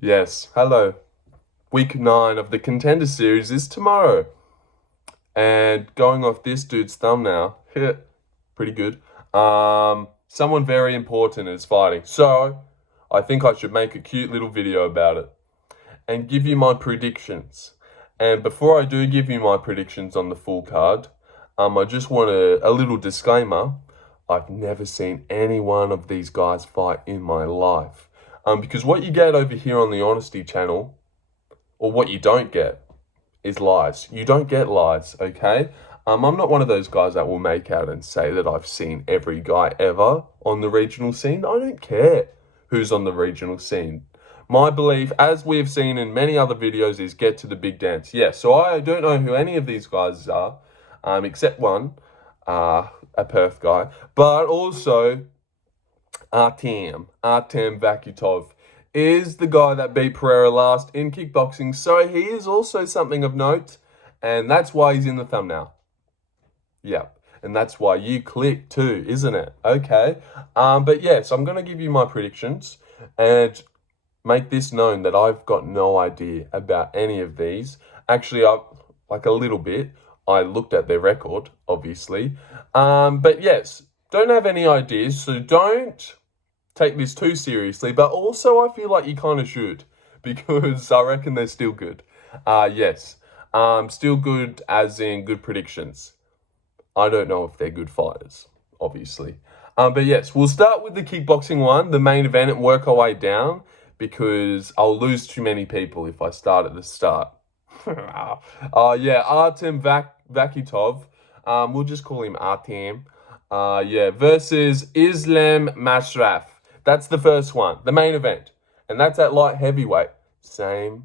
Yes, hello. Week 9 of the Contender series is tomorrow. And going off this dude's thumbnail, pretty good. Someone very important is fighting. So, I think I should make a cute little video about it and give you my predictions. And before I do give you my predictions on the full card, I just want a little disclaimer. I've never seen any one of these guys fight in my life. Because what you get over here on the Honesty channel, or what you don't get, is lies. You don't get lies, okay? I'm not one of those guys that will make out and say that I've seen every guy ever on the regional scene. I don't care who's on the regional scene. My belief, as we've seen in many other videos, is get to the big dance. Yes, so I don't know who any of these guys are, except one, a Perth guy, but also Artem Vakhitov is the guy that beat Pereira last in kickboxing, so he is also something of note, and that's why he's in the thumbnail. Yep, and that's why you click too, isn't it? Okay, but yes, I'm going to give you my predictions, and make this known that I've got no idea about any of these. Actually, like a little bit. I looked at their record, obviously, but yes, don't have any ideas, so don't take this too seriously, but also I feel like you kind of should, because I reckon they're still good. Yes, still good as in good predictions. I don't know if they're good fighters, obviously. But yes, we'll start with the kickboxing one, the main event, and work our way down, because I'll lose too many people if I start at the start. Yeah, Artem Vakhitov, we'll just call him Artem. Yeah, versus Islem Masraf. That's the first one, the main event. And that's at light heavyweight. Same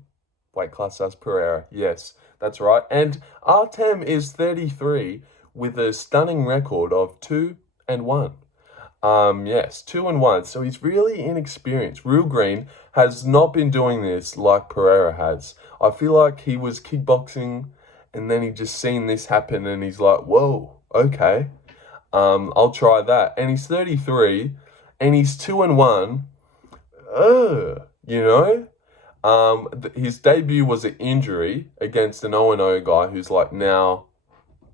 weight class as Pereira. Yes, that's right. And Artem is 33 with a stunning record of 2-1. Yes, 2-1. So he's really inexperienced. Real Green has not been doing this like Pereira has. I feel like he was kickboxing and then he just seen this happen and he's like, whoa, okay. I'll try that. And he's 33 and he's 2-1. You know? His debut was an injury against an 0-0 guy who's like now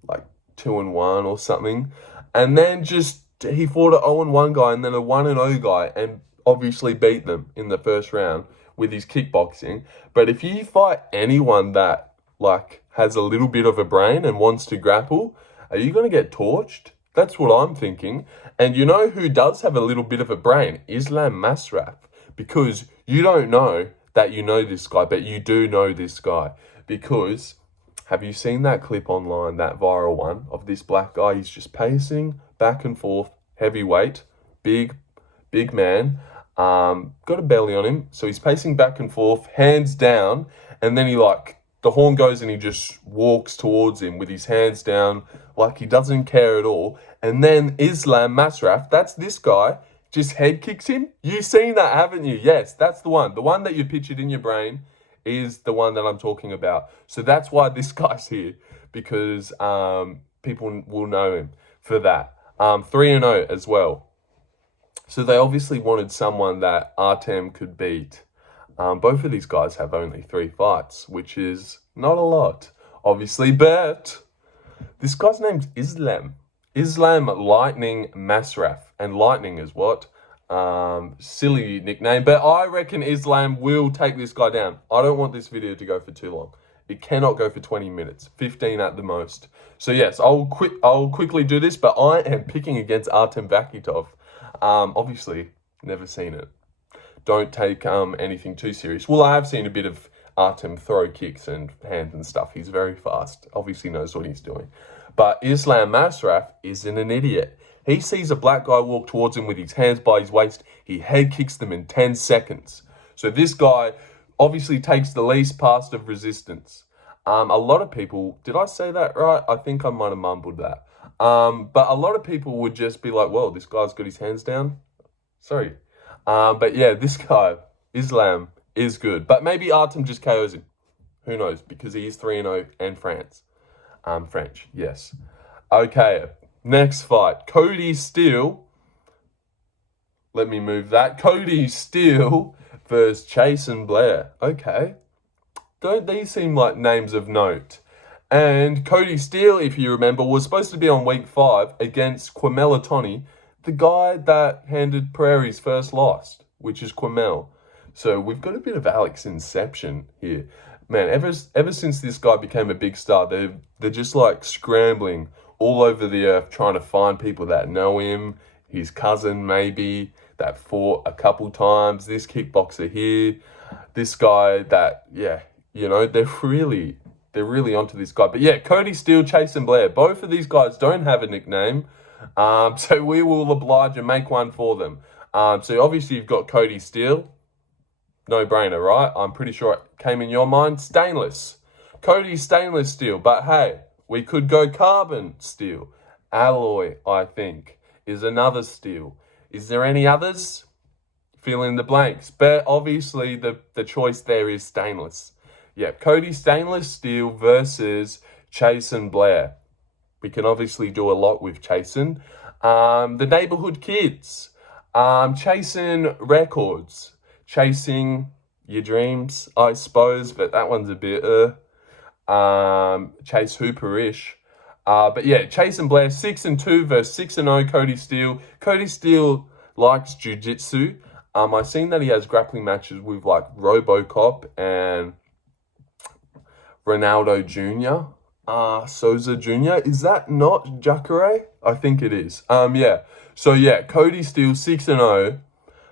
like 2-1 or something. And then just he fought an 0-1 guy and then a 1-0 guy and obviously beat them in the first round with his kickboxing. But if you fight anyone that like has a little bit of a brain and wants to grapple, are you going to get torched? That's what I'm thinking. And you know who does have a little bit of a brain? Islem Masraf. Because you don't know that you know this guy, but you do know this guy. Because have you seen that clip online, that viral one, of this black guy? He's just pacing back and forth, heavyweight, big man, got a belly on him. So he's pacing back and forth, hands down, and then the horn goes and he just walks towards him with his hands down like he doesn't care at all. And then Islem Masraf, that's this guy, just head kicks him. You've seen that, haven't you? Yes, that's the one. The one that you pictured in your brain is the one that I'm talking about. So that's why this guy's here, because people will know him for that. 3-0 as well. So they obviously wanted someone that Artem could beat. Both of these guys have only 3 fights, which is not a lot, obviously, but this guy's name's Islem. Islem Lightning Masraf. And Lightning is what? Silly nickname, but I reckon Islem will take this guy down. I don't want this video to go for too long. It cannot go for 20 minutes, 15 at the most. So yes, I'll quickly do this, but I am picking against Artem Vakhitov. Obviously, never seen it. Don't take anything too serious. Well, I have seen a bit of Artem throw kicks and hands and stuff. He's very fast. Obviously knows what he's doing. But Islem Masraf isn't an idiot. He sees a black guy walk towards him with his hands by his waist. He head kicks them in 10 seconds. So this guy obviously takes the least path of resistance. A lot of people, did I say that right? I think I might have mumbled that. But a lot of people would just be like, well, this guy's got his hands down. Sorry. But yeah, this guy, Islam, is good. But maybe Artem just KOs him. Who knows? Because he is 3-0 and French, yes. Okay, next fight. Cody Steele. Let me move that. Cody Steele versus Chasen Blair. Okay. Don't these seem like names of note? And Cody Steele, if you remember, was supposed to be on week 5 against Quamel Tony, the guy that handed Prairie's first loss, which is Quamel. So we've got a bit of Alex Inception here. Man, ever since this guy became a big star, they're just like scrambling all over the earth trying to find people that know him, his cousin maybe, that fought a couple times, this kickboxer here, this guy that, yeah, you know, they're really onto this guy. But yeah, Cody Steele, Chasen Blair, both of these guys don't have a nickname. So we will oblige and make one for them. So obviously you've got Cody Steele. No brainer, right? I'm pretty sure it came in your mind. Stainless. Cody Stainless Steel. But hey, we could go carbon steel. Alloy, I think, is another steel. Is there any others? Fill in the blanks. But obviously the choice there is stainless. Yeah, Cody Stainless Steel versus Chasen Blair. We can obviously do a lot with Chasen. The Neighborhood Kids. Chasen Records. Chasing Your Dreams, I suppose, but that one's a bit, Chase Hooper-ish. But yeah, Chasen Blair, 6-2 versus 6-0, Cody Steele. Cody Steele likes jiu-jitsu. I've seen that he has grappling matches with, like, RoboCop and Ronaldo Jr., Souza Jr. Is that not Jacare? I think it is. Yeah. So yeah, Cody Steele, 6-0.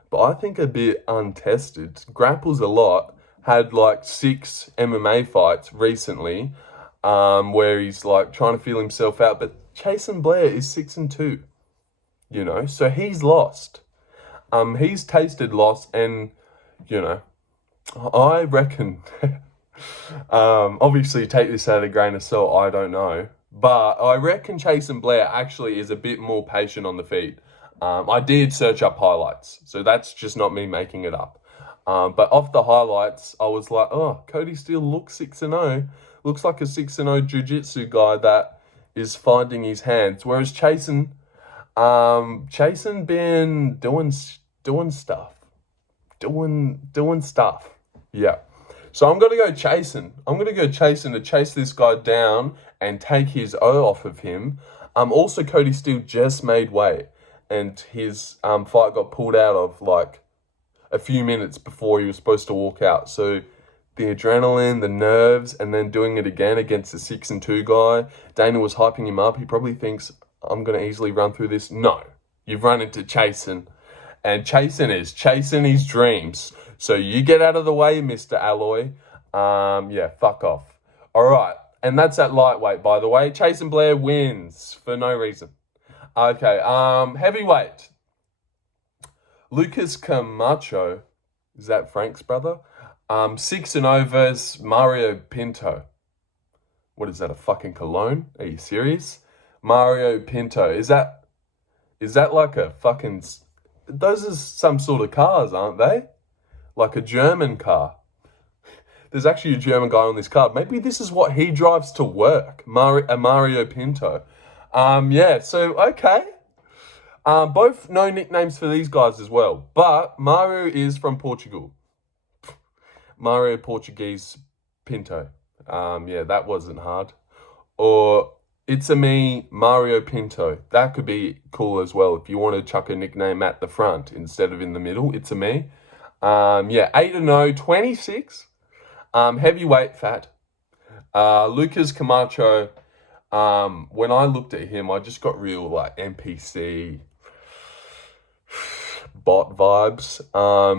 But I think a bit untested. Grapples a lot. Had like 6 MMA fights recently, where he's like trying to feel himself out. But Chasen Blair is 6-2, you know, so he's lost. He's tasted loss, and you know, I reckon. Obviously, take this out of a grain of salt. I don't know, but I reckon Chasen Blair actually is a bit more patient on the feet. I did search up highlights, so that's just not me making it up. But off the highlights, I was like, oh, Cody Steele looks 6-0. Looks like a 6-0 jiu-jitsu guy that is finding his hands. Whereas Chasen been doing stuff. Doing stuff. Yeah. So I'm going to go Chasen. I'm going to go Chasen to chase this guy down and take his O off of him. Also, Cody Steele just made weight. And his fight got pulled out of like a few minutes before he was supposed to walk out. So the adrenaline, the nerves, and then doing it again against the 6-2 guy. Dana was hyping him up. He probably thinks, I'm going to easily run through this. No, you've run into Chasen. And Chasen is chasing his dreams. So you get out of the way, Mr. Alloy. Yeah, fuck off. All right. And that's at lightweight, by the way. Chasen Blair wins for no reason. Okay, heavyweight. Lucas Camacho, is that Frank's brother? 6-0 versus Mario Pinto. What is that, a fucking cologne? Are you serious? Mario Pinto, is that like a fucking... Those are some sort of cars, aren't they? Like a German car. There's actually a German guy on this card. Maybe this is what he drives to work, Mario Pinto. Yeah, so, okay. Both no nicknames for these guys as well. But Mario is from Portugal. Mario Portuguese Pinto. Yeah, that wasn't hard. Or it's a me, Mario Pinto. That could be cool as well. If you want to chuck a nickname at the front instead of in the middle, it's a me. Yeah, 8-0, 26. Heavyweight fat. Lucas Camacho. When I looked at him, I just got real like NPC bot vibes.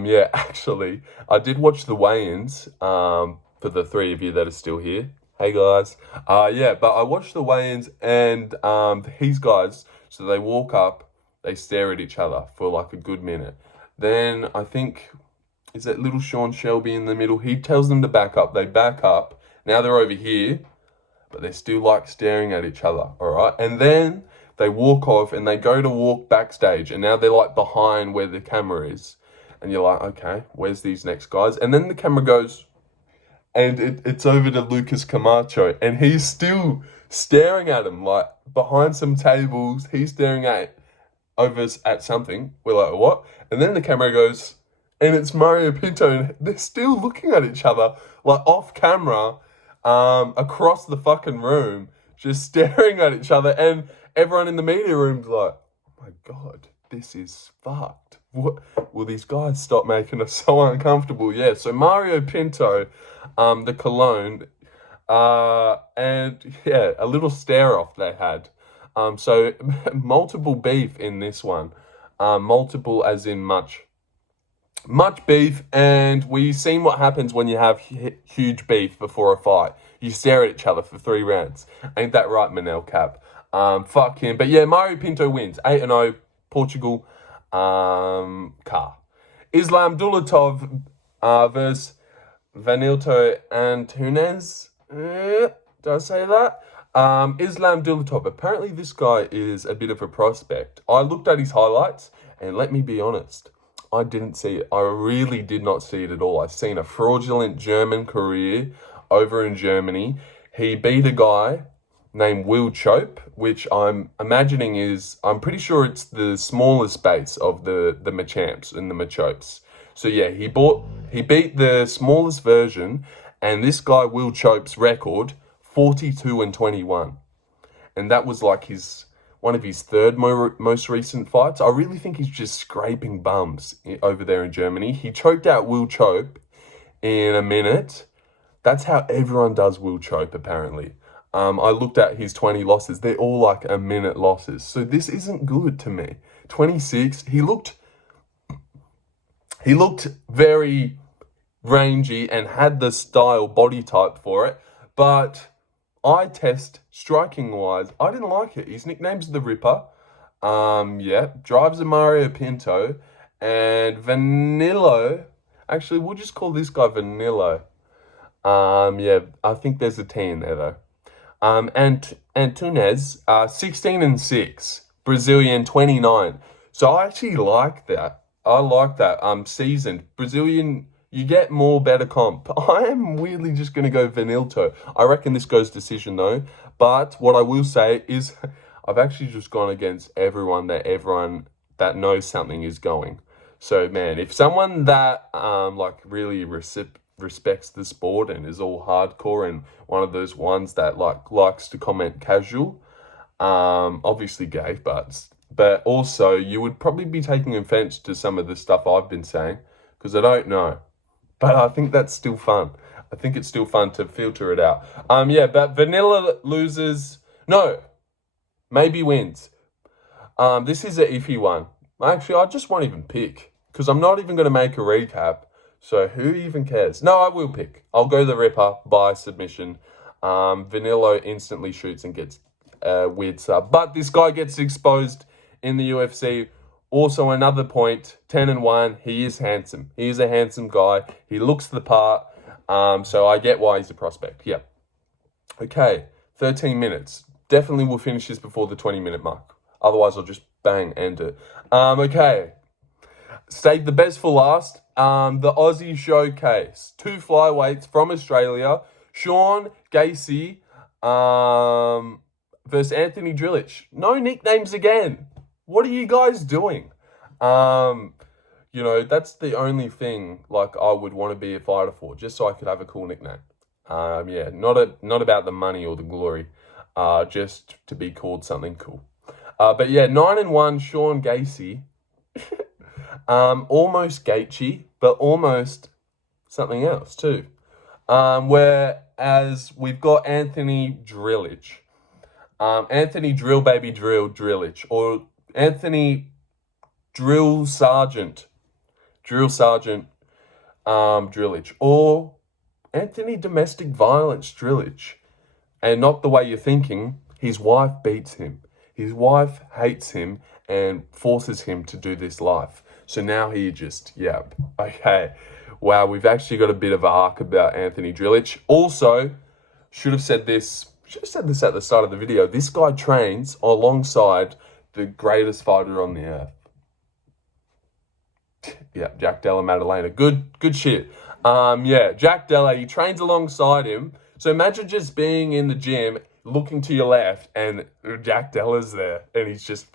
Yeah, actually, I did watch the weigh-ins. For the 3 of you that are still here, hey guys. Yeah, but I watched the weigh-ins, and these guys. So they walk up, they stare at each other for like a good minute. Then I think, is that little Sean Shelby in the middle? He tells them to back up. They back up. Now they're over here. But they're still like staring at each other, all right? And then they walk off and they go to walk backstage, and now they're like behind where the camera is. And you're like, okay, where's these next guys? And then the camera goes, and it's over to Lucas Camacho, and he's still staring at him, like behind some tables. He's staring at something. We're like, what? And then the camera goes, and it's Mario Pinto, and they're still looking at each other, like off camera, across the fucking room, just staring at each other, and everyone in the media room's like, oh my God, this is fucked. What? Will these guys stop making us so uncomfortable? Yeah, so Mario Pinto, the Cologne, and yeah, a little stare off they had. So multiple beef in this one. Multiple as in much beef, and we've seen what happens when you have huge beef before a fight. You stare at each other for 3 rounds. Ain't that right, Manel Cap? Fuck him. But yeah, Mario Pinto wins. 8-0, Portugal. Car. Islam Dulatov versus Vanilto Antunes. Did I say that? Islam Dulatov. Apparently this guy is a bit of a prospect. I looked at his highlights, and let me be honest, I didn't see it. I really did not see it at all. I've seen a fraudulent German career over in Germany. He beat a guy named Will Chope, which I'm imagining is, I'm pretty sure it's the smallest base of the Machamps and the Machopes. So yeah, he beat the smallest version, and this guy Will Chope's record, 42-21. And that was like one of his third most recent fights. I really think he's just scraping bums over there in Germany. He choked out Will Chope in a minute. That's how everyone does Will Chope, apparently. I looked at his 20 losses. They're all like a minute losses. So this isn't good to me. 26, he looked very rangy and had the style body type for it. But eye test, striking-wise, I didn't like it. His nickname's The Ripper. Yeah, drives a Mario Pinto. And Vanillo, actually, we'll just call this guy Vanillo. Yeah, I think there's a T in there, though. And Antunes, 16-6, Brazilian 29. So I actually like that. I like that. Seasoned Brazilian. You get more better comp. I am weirdly just going to go Vanilto. I reckon this goes decision though. But what I will say is I've actually just gone against everyone that knows something is going. So man, if someone that like really respects the sport and is all hardcore and one of those ones that likes to comment casual, obviously gay, but also you would probably be taking offense to some of the stuff I've been saying because I don't know. But I think that's still fun. I think it's still fun to filter it out. Yeah, but Vanilla loses. No, maybe wins. This is an iffy one. Actually, I just won't even pick because I'm not even going to make a recap. So who even cares? No, I will pick. I'll go The Ripper by submission. Vanillo instantly shoots and gets a weird sub. But this guy gets exposed in the UFC. Also, another point, 10-1, he is handsome. He is a handsome guy. He looks the part. So I get why he's a prospect. Yeah. Okay, 13 minutes. Definitely will finish this before the 20-minute mark. Otherwise, I'll just bang, end it. Okay. Save the best for last. The Aussie Showcase. 2 flyweights from Australia. Sean Gauci versus Anthony Drillich. No nicknames again. What are you guys doing? You know, that's the only thing like I would want to be a fighter for, just so I could have a cool nickname. Yeah, not about the money or the glory, just to be called something cool. But yeah, 9-1 Sean Gauci. Almost Gaethje, but almost something else too. Whereas we've got Anthony Drillich. Anthony Drill Baby Drill Drillich, or Anthony Drill Sergeant Drillich, or Anthony Domestic Violence Drillich. And not the way you're thinking. His wife beats him. His wife hates him and forces him to do this life. So now he just, yeah, okay. Wow, we've actually got a bit of an arc about Anthony Drillich. Also, should have said this at the start of the video. This guy trains alongside the greatest fighter on the earth. Yeah, Jack Della Maddalena. Good shit. Yeah, Jack Della, he trains alongside him. So imagine just being in the gym, looking to your left, and Jack Della's there, and he's just,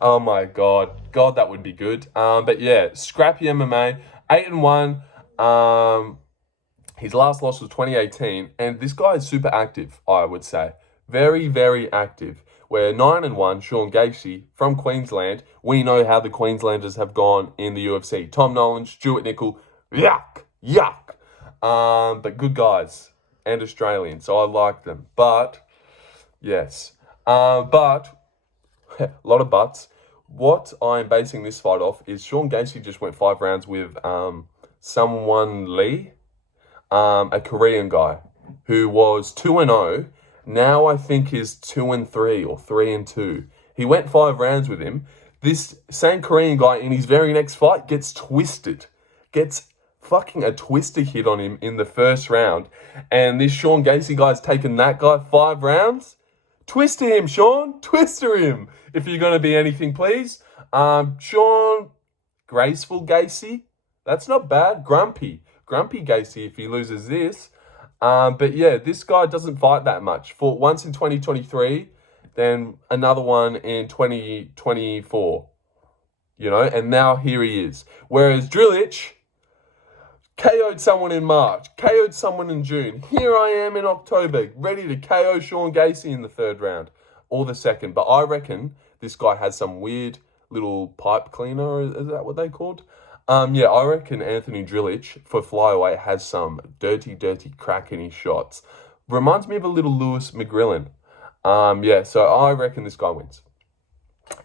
Oh my God, that would be good. But yeah, scrappy MMA, 8-1. His last loss was 2018, and this guy is super active, I would say. Very, very active. We're 9-1, Sean Gauci from Queensland. We know how the Queenslanders have gone in the UFC. Tom Nolan, Stuart Nickel, yuck. But good guys and Australians, so I like them. But yes, but a lot of buts. What I'm basing this fight off is Sean Gauci just went 5 rounds with someone Lee, a Korean guy who was 2-0. Now I think is 2-3 or 3-2. He went 5 rounds with him. This same Korean guy in his very next fight gets twisted, gets fucking a twister hit on him in the first round, and this Sean Gauci guy's taken that guy 5 rounds. Twister him, Sean. Twister him. If you're gonna be anything, please. Sean, graceful Gauci. That's not bad. Grumpy Gauci if he loses this. But yeah, this guy doesn't fight that much. Fought once in 2023, then another one in 2024. You know, and now here he is. Whereas Drillich KO'd someone in March, KO'd someone in June. Here I am in October, ready to KO Sean Gauci in the 3rd round or the 2nd. But I reckon this guy has some weird little pipe cleaner. Is that what they called? Yeah, I reckon Anthony Drillich for flyweight has some dirty crack in his shots. Reminds me of a little Lewis McGrillen. Yeah, so I reckon this guy wins.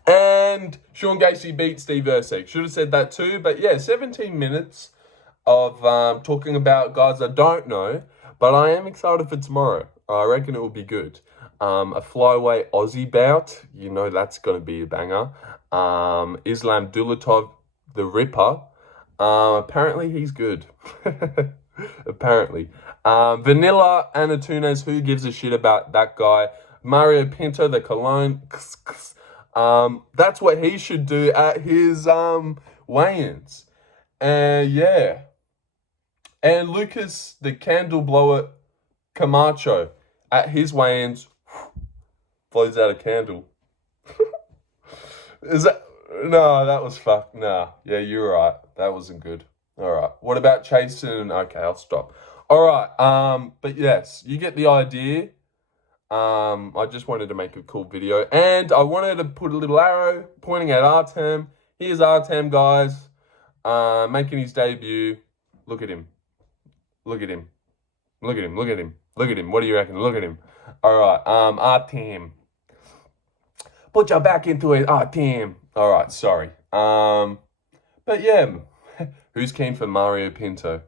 And Sean Gauci beat Steve Erceg. Should have said that too. But yeah, 17 minutes of talking about guys I don't know, but I am excited for tomorrow. I reckon it will be good. A flyweight Aussie bout, you know that's going to be a banger. Islem Dulatov, the Ripper. Apparently he's good. Apparently. Vanilla and Antunes, who gives a shit about that guy? Mario Pinto, the Cologne. That's what he should do at his weigh-ins. And yeah. And Lucas, the candle blower, Camacho, at his weigh-ins, blows out a candle. Is that... No, that was fucked. Nah, yeah, you're right. That wasn't good. All right. What about Chasen? Okay, I'll stop. All right. But yes, you get the idea. I just wanted to make a cool video. And I wanted to put a little arrow pointing at Artem. Here's Artem, guys. Making his debut. Look at him. Look at him. Look at him. Look at him. Look at him. What do you reckon? Look at him. All right. Artem. Put your back into it, Artem. All right. Sorry. But yeah. Who's keen for Mario Pinto?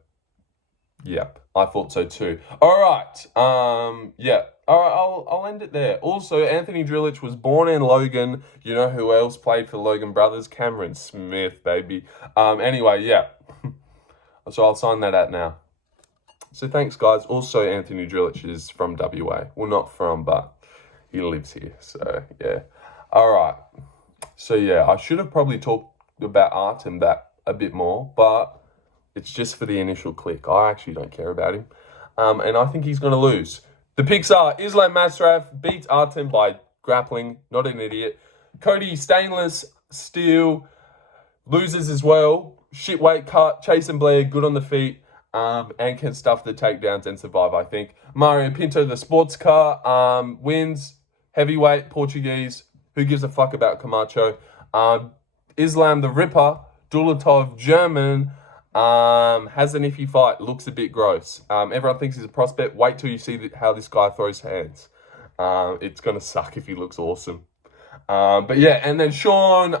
Yep. I thought so too. All right. Yeah. All right. I'll end it there. Also, Anthony Drillich was born in Logan. You know who else played for Logan Brothers? Cameron Smith, baby. Anyway, yeah. So I'll sign that out now. So thanks, guys. Also, Anthony Drillich is from WA. Well, not from, but he lives here. So, yeah. All right. So, yeah, I should have probably talked about Artem that a bit more, but it's just for the initial click. I actually don't care about him. And I think he's going to lose. The picks are Islem Masraf beats Artem by grappling. Not an idiot. Kody Stainless, Steele, loses as well. Shit weight cut. Chasen Blair, good on the feet. And can stuff the takedowns and survive, I think. Mario Pinto, the sports car, wins. Heavyweight, Portuguese. Who gives a fuck about Camacho? Islam, the Ripper. Dulatov, German. Has an iffy fight. Looks a bit gross. Everyone thinks he's a prospect. Wait till you see how this guy throws hands. It's going to suck if he looks awesome. But yeah, and then Sean,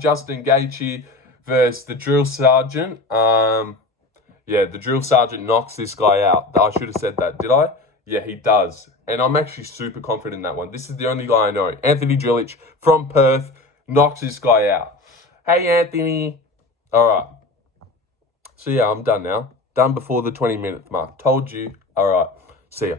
Justin Gaethje versus the drill sergeant. Yeah, the drill sergeant knocks this guy out. I should have said that, did I? Yeah, he does. And I'm actually super confident in that one. This is the only guy I know. Anthony Drillich from Perth knocks this guy out. Hey, Anthony. All right. So, yeah, I'm done now. Done before the 20-minute mark. Told you. All right. See ya.